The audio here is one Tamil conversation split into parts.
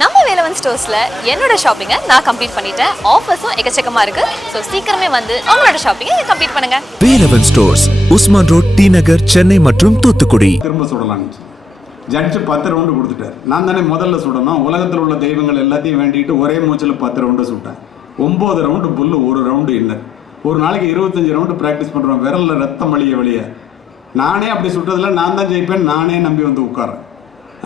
நம்ம வேலவன் ஸ்டோர்ஸ்ல என்னோட ஷாப்பிங்கை நான் கம்ப்ளீட் பண்ணிட்டேன். ஆஃபர்ஸும் எக்கச்சக்கமா இருக்கு. ஸோ சீக்கிரமே வந்து உங்களோட ஷாப்பிங்கை கம்ப்ளீட் பண்ணுங்க. Velavan stores, Usman road, D நகர், சென்னை மற்றும் தூத்துக்குடி. திரும்ப சுடலாம். ஜட்ஜு 10 ரவுண்டு கொடுத்துட்டார். நான் தானே முதல்ல சுடணும். உலகத்தில் உள்ள தெய்வங்கள் எல்லாத்தையும் வேண்டிட்டு ஒரே மூச்சில் 10 ரவுண்டு சுட்டேன். 9 ரவுண்டு புல்லு, 1 ரவுண்டு இன்னர். ஒரு நாளைக்கு 25 ரவுண்டு ப்ராக்டிஸ் பண்ணுறோம். விரலில் ரத்தம் வழிய நானே அப்படி சுட்டதில் நான் தான் ஜெயிப்பேன். நானே நம்பி வந்து உட்காரேன்.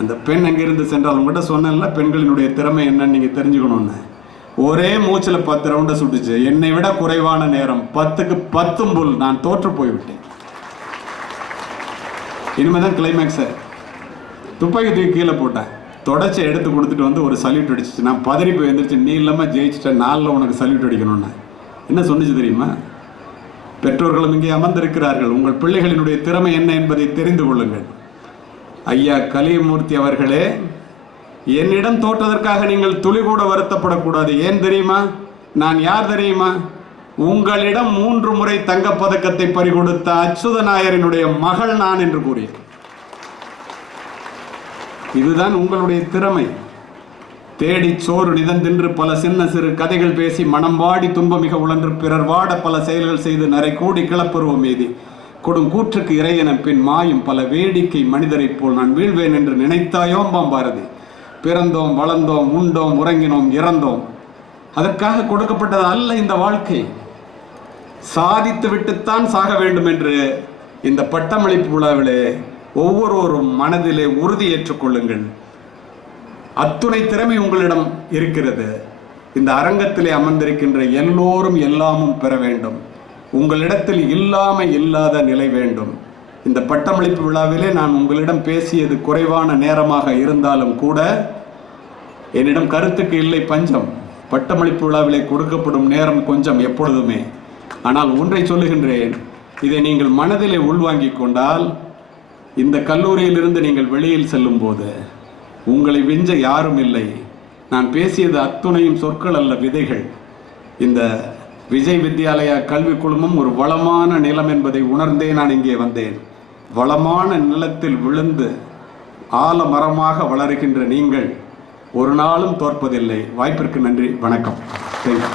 அந்த பெண் எங்கேருந்து சென்றால் உங்கள்கிட்ட சொன்னேன்ல, பெண்களினுடைய திறமை என்னன்னு நீங்கள் தெரிஞ்சுக்கணும்னு. ஒரே மூச்சில் 10 ரவுண்டை சுட்டுச்சு. என்னை விட குறைவான நேரம், 10க்கு 10 புல். நான் தோற்று போய்விட்டேன். இனிமேல் தான் கிளைமேக்ஸை. துப்பாக்கி தூக்கி கீழே போட்டேன். தொடச்சி எடுத்து கொடுத்துட்டு வந்து ஒரு சல்யூட் அடிச்சிச்சு. நான் பதறி போய் எழுந்திரிச்சு, நீ இல்லாமல் ஜெயிச்சிட்டேன், நாளில் உனக்கு சல்யூட் அடிக்கணும்னு. என்ன சொன்னிச்சு தெரியுமா? பெற்றோர்களும் இங்கே அமர்ந்திருக்கிறார்கள். உங்கள் பிள்ளைகளினுடைய திறமை என்ன என்பதை தெரிந்து கொள்ளுங்கள். ஐயா கலியமூர்த்தி அவர்களே, என்னிடம் தோற்றதற்காக நீங்கள் துளி கூட வருத்தப்படக்கூடாது. ஏன் தெரியுமா? நான் யார் தெரியுமா? உங்களிடம் 3 முறை தங்கப்பதக்கத்தை பறிகொடுத்த அச்சுத நாயரினுடைய மகள் நான் என்று கூறியேன். இதுதான் உங்களுடைய திறமை. தேடி சோறு நிதந்தின்று பல சின்ன சிறு கதைகள் பேசி மனம் வாடி துன்பமிக உழன்று பிறர் வாட பல செயல்கள் செய்து நரை கூடி கிளப்பருவம் மீதி கொடும் கூற்றுக்கு இறையென பின் மாயும் பல வேடிக்கை மனிதரைப் போல் நான் வீழ்வேன் என்று நினைத்தாயோம் பாரதி. பிறந்தோம், வளர்ந்தோம், உண்டோம், உறங்கினோம், இறந்தோம். அதற்காக கொடுக்கப்பட்டது அல்ல இந்த வாழ்க்கை. சாதித்து விட்டுத்தான் சாக வேண்டும் என்று இந்த பட்டமளிப்பு விழாவிலே ஒவ்வொருவரும் மனதிலே உறுதி ஏற்றுக்கொள்ளுங்கள். அத்துணை திறமை உங்களிடம் இருக்கிறது. இந்த அரங்கத்திலே அமர்ந்திருக்கின்ற எல்லோரும் எல்லாமும் பெற வேண்டும். உங்களிடத்தில் இல்லாத நிலை வேண்டும். இந்த பட்டமளிப்பு விழாவிலே நான் உங்களிடம் பேசியது குறைவான நேரமாக இருந்தாலும் கூட என்னிடம் கருத்துக்கு இல்லை பஞ்சம். பட்டமளிப்பு விழாவிலே கொடுக்கப்படும் நேரம் கொஞ்சம் எப்பொழுதுமே. ஆனால் ஒன்றை சொல்லுகின்றேன், இதை நீங்கள் மனதிலே உள்வாங்கிக் கொண்டால் இந்த கல்லூரியிலிருந்து நீங்கள் வெளியில் செல்லும் போது உங்களை விஞ்ச யாரும் இல்லை. நான் பேசியது அத்துணையும் சொற்கள் அல்ல, விதைகள். இந்த விஜய் வித்யாலயா கல்வி குழுமம் ஒரு வளமான நிலம் என்பதை உணர்ந்தே நான் இங்கே வந்தேன். வளமான நிலத்தில் விழுந்து ஆலமரமாக வளருகின்ற நீங்கள் ஒரு நாளும் தோற்பதில்லை. வாய்ப்பிற்கு நன்றி. வணக்கம். தேங்க்யூ.